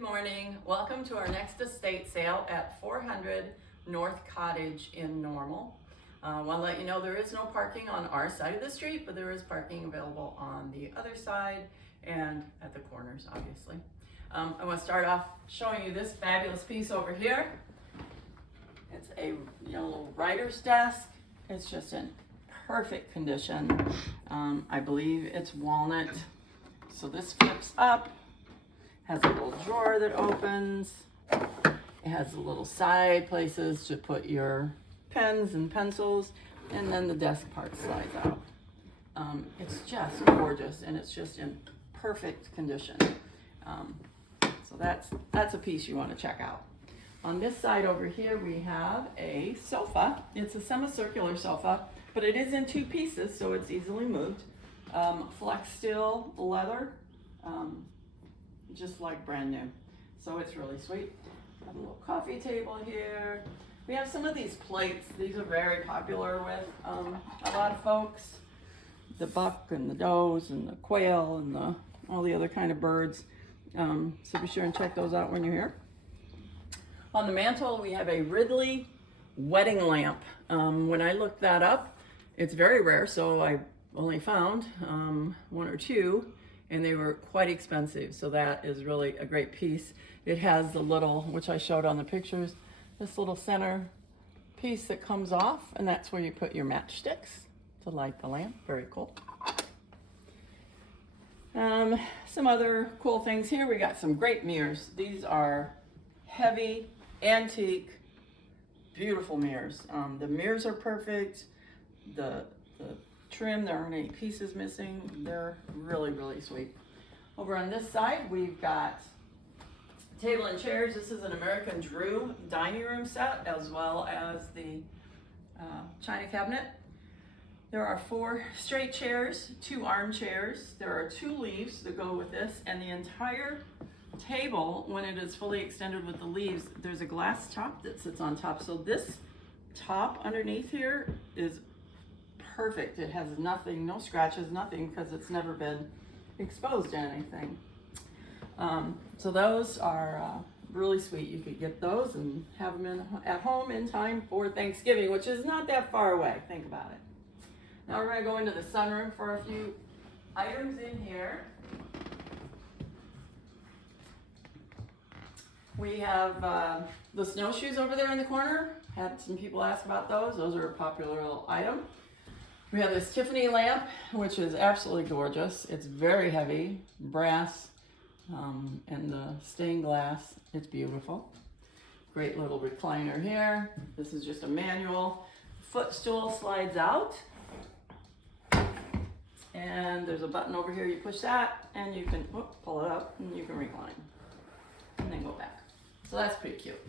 Good morning. Welcome to our next estate sale at 400 North Cottage in Normal. I want to let you know there is no parking on our side of the street, but there is parking available on the other side and at the corners, obviously. I want to start off showing you this fabulous piece over here. It's a little writer's desk. It's just in perfect condition. I believe it's walnut. So this flips up. Has a little drawer that opens. It has little side places to put your pens and pencils, and then the desk part slides out. It's just gorgeous, and it's just in perfect condition. So that's a piece you want to check out. On this side over here, we have a sofa. It's a semicircular sofa, but it is in two pieces, so it's easily moved. Flex steel leather. Just like brand new. So it's really sweet. Have a little coffee table here. We have some of these plates. These are very popular with a lot of folks. The buck and the does and the quail and all the other kind of birds. So be sure and check those out when you're here. On the mantle, we have a Ridley wedding lamp. When I looked that up, it's very rare, so I only found one or two, and they were quite expensive. So that is really a great piece. It has the little, which I showed on the pictures, this little center piece that comes off, and that's where you put your matchsticks to light the lamp. Very cool. Some other cool things here. We got some great mirrors. These are heavy, antique, beautiful mirrors. The mirrors are perfect. The trim, there aren't any pieces missing. They're really, really sweet. Over on this side, we've got table and chairs. This is an American Drew dining room set, as well as the china cabinet. There are 4 straight chairs, 2 armchairs. There are 2 leaves that go with this, and the entire table, when it is fully extended with the leaves, there's a glass top that sits on top. So this top underneath here is perfect. It has nothing, no scratches, nothing, because it's never been exposed to anything. So those are really sweet. You could get those and have them at home in time for Thanksgiving, which is not that far away. Think about it. Now we're going to go into the sunroom for a few items in here. We have the snowshoes over there in the corner. Had some people ask about those. Those are a popular little item. We have this Tiffany lamp, which is absolutely gorgeous. It's very heavy, brass, and the stained glass. It's beautiful. Great little recliner here. This is just a manual. Footstool slides out. And there's a button over here. You push that, and you can pull it up, and you can recline. And then go back. So that's pretty cute.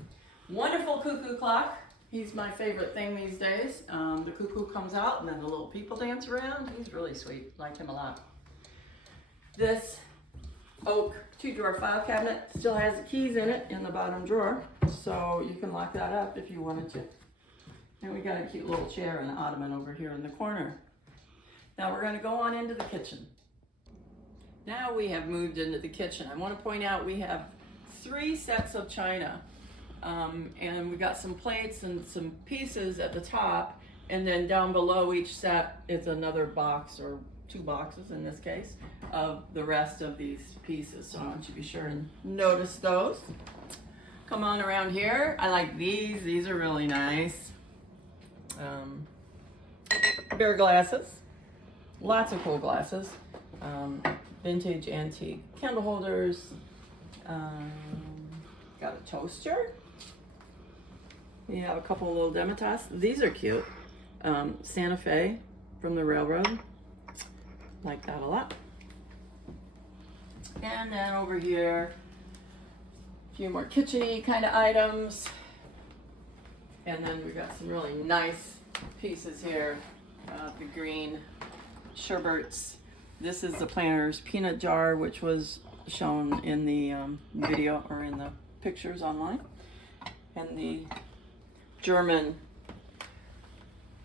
Wonderful cuckoo clock. He's my favorite thing these days. The cuckoo comes out and then the little people dance around. He's really sweet. Like him a lot. This oak 2-drawer file cabinet still has the keys in it in the bottom drawer. So you can lock that up if you wanted to. And we got a cute little chair and ottoman over here in the corner. Now we're going to go on into the kitchen. Now we have moved into the kitchen. I want to point out we have 3 sets of china. And we got some plates and some pieces at the top, and then down below each set is another box, or 2 boxes in this case, of the rest of these pieces. So I want you to be sure and notice those. Come on around here. I like these. These are really nice. Beer glasses. Lots of cool glasses. Vintage antique candle holders. Got a toaster. We have a couple of little Demitas. These are cute. Santa Fe from the railroad. Like that a lot. And then over here, a few more kitchen-y kind of items. And then we've got some really nice pieces here. The green Sherberts. This is the Planters peanut jar, which was shown in the video or in the pictures online. And the German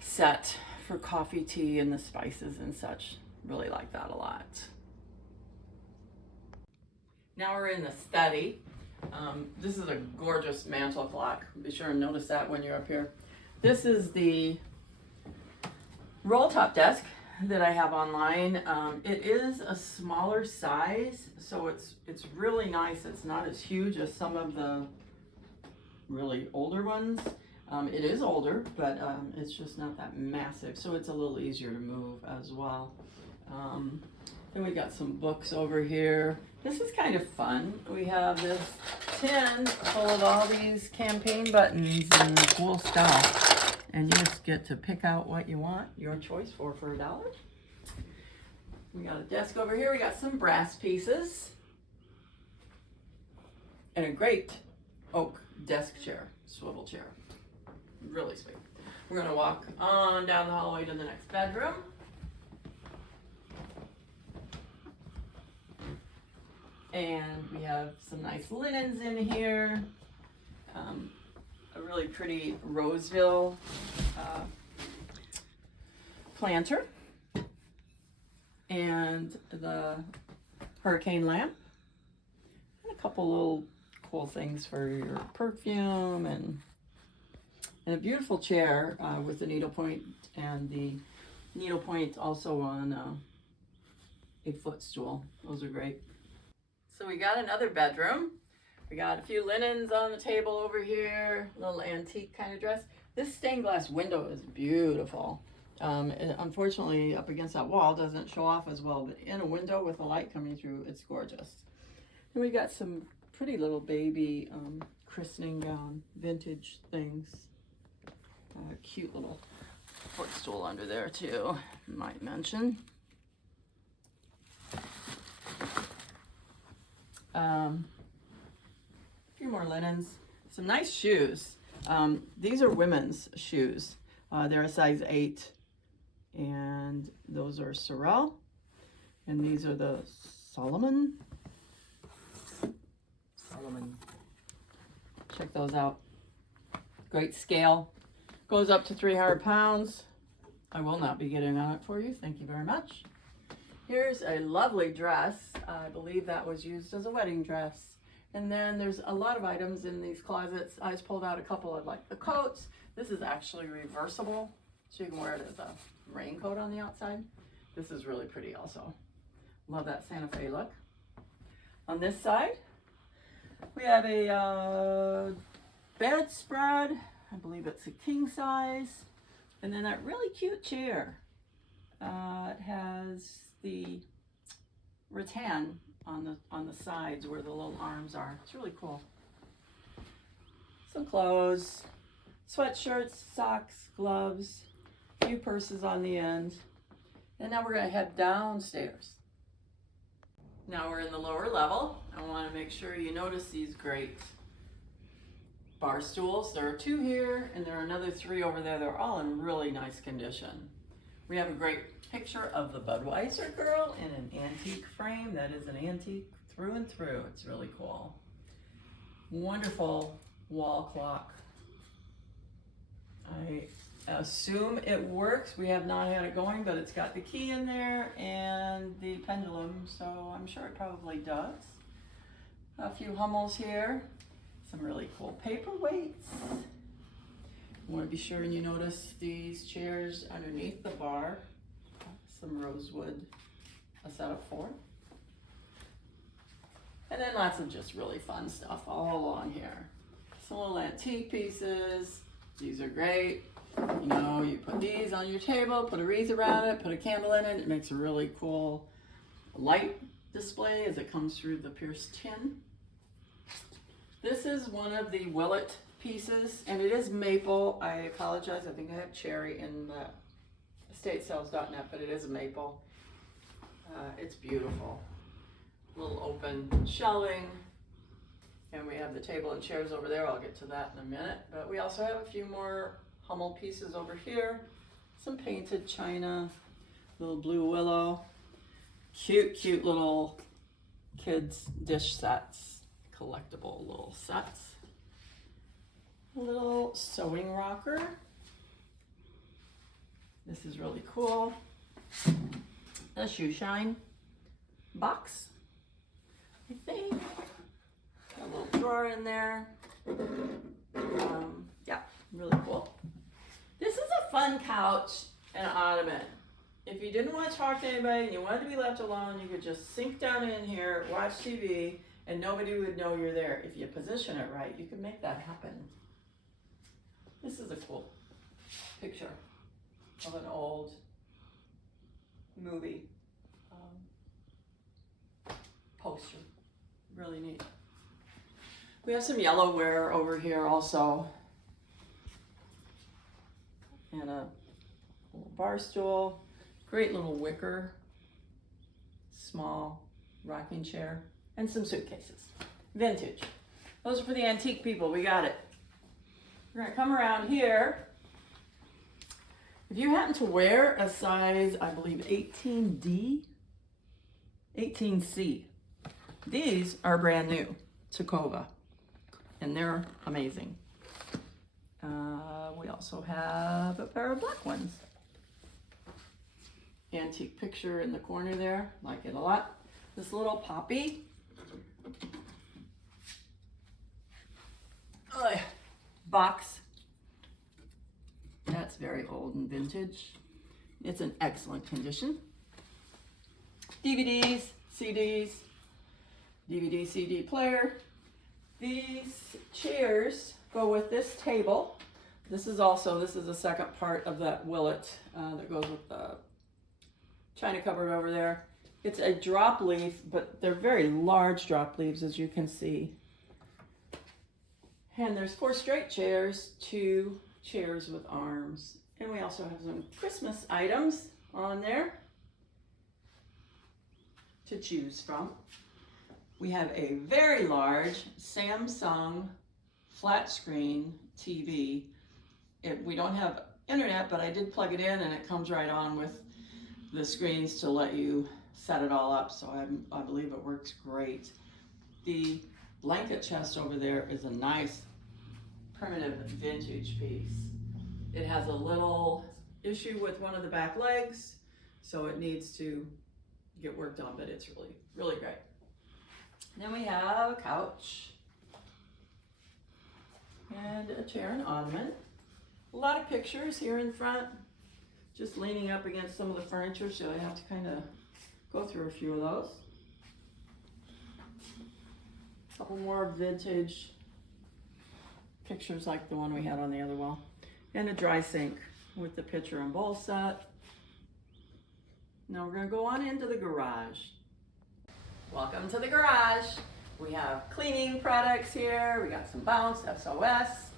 set for coffee, tea, and the spices and such. Really like that a lot. Now we're in the study. This is a gorgeous mantle clock. Be sure and notice that when you're up here. This is the roll top desk that I have online. It is a smaller size, so it's really nice. It's not as huge as some of the really older ones. It is older, but it's just not that massive, so it's a little easier to move as well. Then we got some books over here. This is kind of fun. We have this tin full of all these campaign buttons and cool stuff. And you just get to pick out what you want, your choice for $1. We got a desk over here. We got some brass pieces. And a great oak desk chair, swivel chair. Really sweet. We're gonna walk on down the hallway to the next bedroom. And we have some nice linens in here. A really pretty Roseville planter. And the hurricane lamp. And a couple little cool things for your perfume and a beautiful chair with the needlepoint, and the needlepoint also on a footstool. Those are great. So we got another bedroom. We got a few linens on the table over here, a little antique kind of dress. This stained glass window is beautiful. Unfortunately, up against that wall doesn't show off as well, but in a window with the light coming through, it's gorgeous. And we got some pretty little baby christening gown, vintage things. Cute little footstool under there too, might mention. A few more linens, some nice shoes. These are women's shoes. They're a size 8, and those are Sorel, and these are the Solomon. Check those out. Great scale. Goes up to 300 pounds. I will not be getting on it for you. Thank you very much. Here's a lovely dress. I believe that was used as a wedding dress. And then there's a lot of items in these closets. I just pulled out a couple of like the coats. This is actually reversible, so you can wear it as a raincoat on the outside. This is really pretty also. Love that Santa Fe look. On this side, we have a bedspread. I believe it's a king size. And then that really cute chair. It has the rattan on the sides where the little arms are. It's really cool. Some clothes, sweatshirts, socks, gloves, a few purses on the end. And now we're gonna head downstairs. Now we're in the lower level. I wanna make sure you notice these great bar stools. There are 2 here, and there are another 3 over there. They're all in really nice condition. We have a great picture of the Budweiser girl in an antique frame. That is an antique through and through. It's really cool. Wonderful wall clock. I assume it works. We have not had it going, but it's got the key in there and the pendulum, so I'm sure it probably does. A few Hummels here. Some really cool paperweights. You want to be sure and you notice these chairs underneath the bar. Some rosewood, a set of 4. And then lots of just really fun stuff all along here. Some little antique pieces. These are great. You know, you put these on your table, put a wreath around it, put a candle in it. It makes a really cool light display as it comes through the pierced tin. This is one of the Willet pieces, and it is maple. I apologize, I think I have cherry in the estatesales.net, but it is a maple. It's beautiful. A little open shelving, and we have the table and chairs over there. I'll get to that in a minute, but we also have a few more Hummel pieces over here. Some painted china, little blue willow, cute little kids dish sets. Collectible little sets. A little sewing rocker. This is really cool. A shoe shine box, I think. A little drawer decor in there. Yeah, really cool. This is a fun couch and ottoman. If you didn't want to talk to anybody and you wanted to be left alone, you could just sink down in here, watch TV, and nobody would know you're there. If you position it right, you can make that happen. This is a cool picture of an old movie poster. Really neat. We have some yellowware over here also. And a little bar stool. Great little wicker, small rocking chair, and some suitcases. Vintage. Those are for the antique people. We got it. We're gonna come around here. If you happen to wear a size, I believe 18D, 18C, these are brand new, Tacova, and they're amazing. We also have a pair of black ones. Antique picture in the corner there, like it a lot. This little poppy. Box. That's very old and vintage. It's in excellent condition. DVDs, CDs, DVD, CD player. These chairs go with this table. This is the second part of that willet that goes with the china cupboard over there. It's a drop leaf, but they're very large drop leaves, as you can see. And there's 4 straight chairs, 2 chairs with arms. And we also have some Christmas items on there to choose from. We have a very large Samsung flat screen TV. We don't have internet, but I did plug it in and it comes right on with the screens to let you set it all up. So I believe it works great. The blanket chest over there is a nice primitive vintage piece. It has a little issue with one of the back legs, so it needs to get worked on, but it's really, really great. Then we have a couch and a chair and ottoman. A lot of pictures here in front, just leaning up against some of the furniture, so I have to kind of go through a few of those. A couple more vintage pictures like the one we had on the other wall. And a dry sink with the pitcher and bowl set. Now we're going to go on into the garage. Welcome to the garage. We have cleaning products here. We got some Bounce, SOS,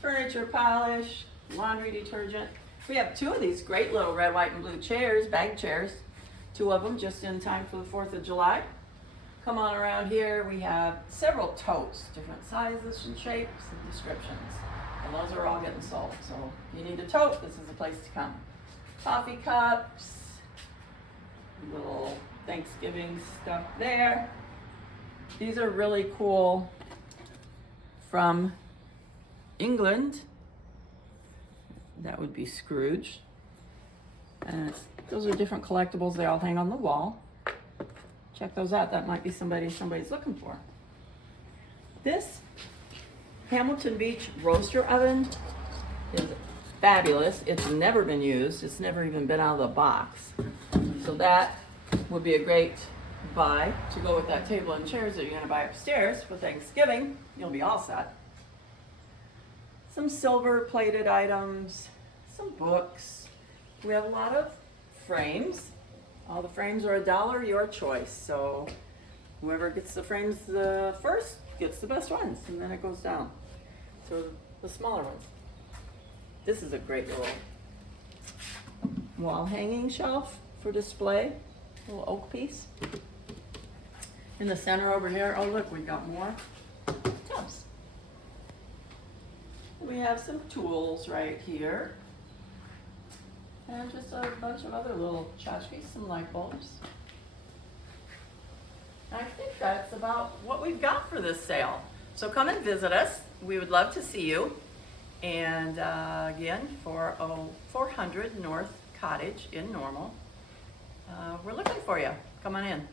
furniture polish, laundry detergent. We have 2 of these great little red, white, and blue chairs, bag chairs. 2 of them just in time for the 4th of July. Come on around here. We have several totes, different sizes and shapes and descriptions. And those are all getting sold. So if you need a tote, this is the place to come. Coffee cups, little Thanksgiving stuff there. These are really cool from England. That would be Scrooge. And those are different collectibles. They all hang on the wall. Check those out. That might be somebody's looking for. This Hamilton Beach roaster oven is fabulous. It's never been used. It's never even been out of the box. So that would be a great buy to go with that table and chairs that you're going to buy upstairs for Thanksgiving. You'll be all set. Some silver plated items, some books. We have a lot of frames. All the frames are $1, your choice. So whoever gets the frames the first gets the best ones, and then it goes down. So the smaller ones. This is a great little wall hanging shelf for display. Little oak piece. In the center over here, oh look, we've got more tubs. We have some tools right here. And just a bunch of other little tchotchkes, some light bulbs. I think that's about what we've got for this sale. So come and visit us. We would love to see you. And again, 400 North Cottage in Normal. We're looking for you. Come on in.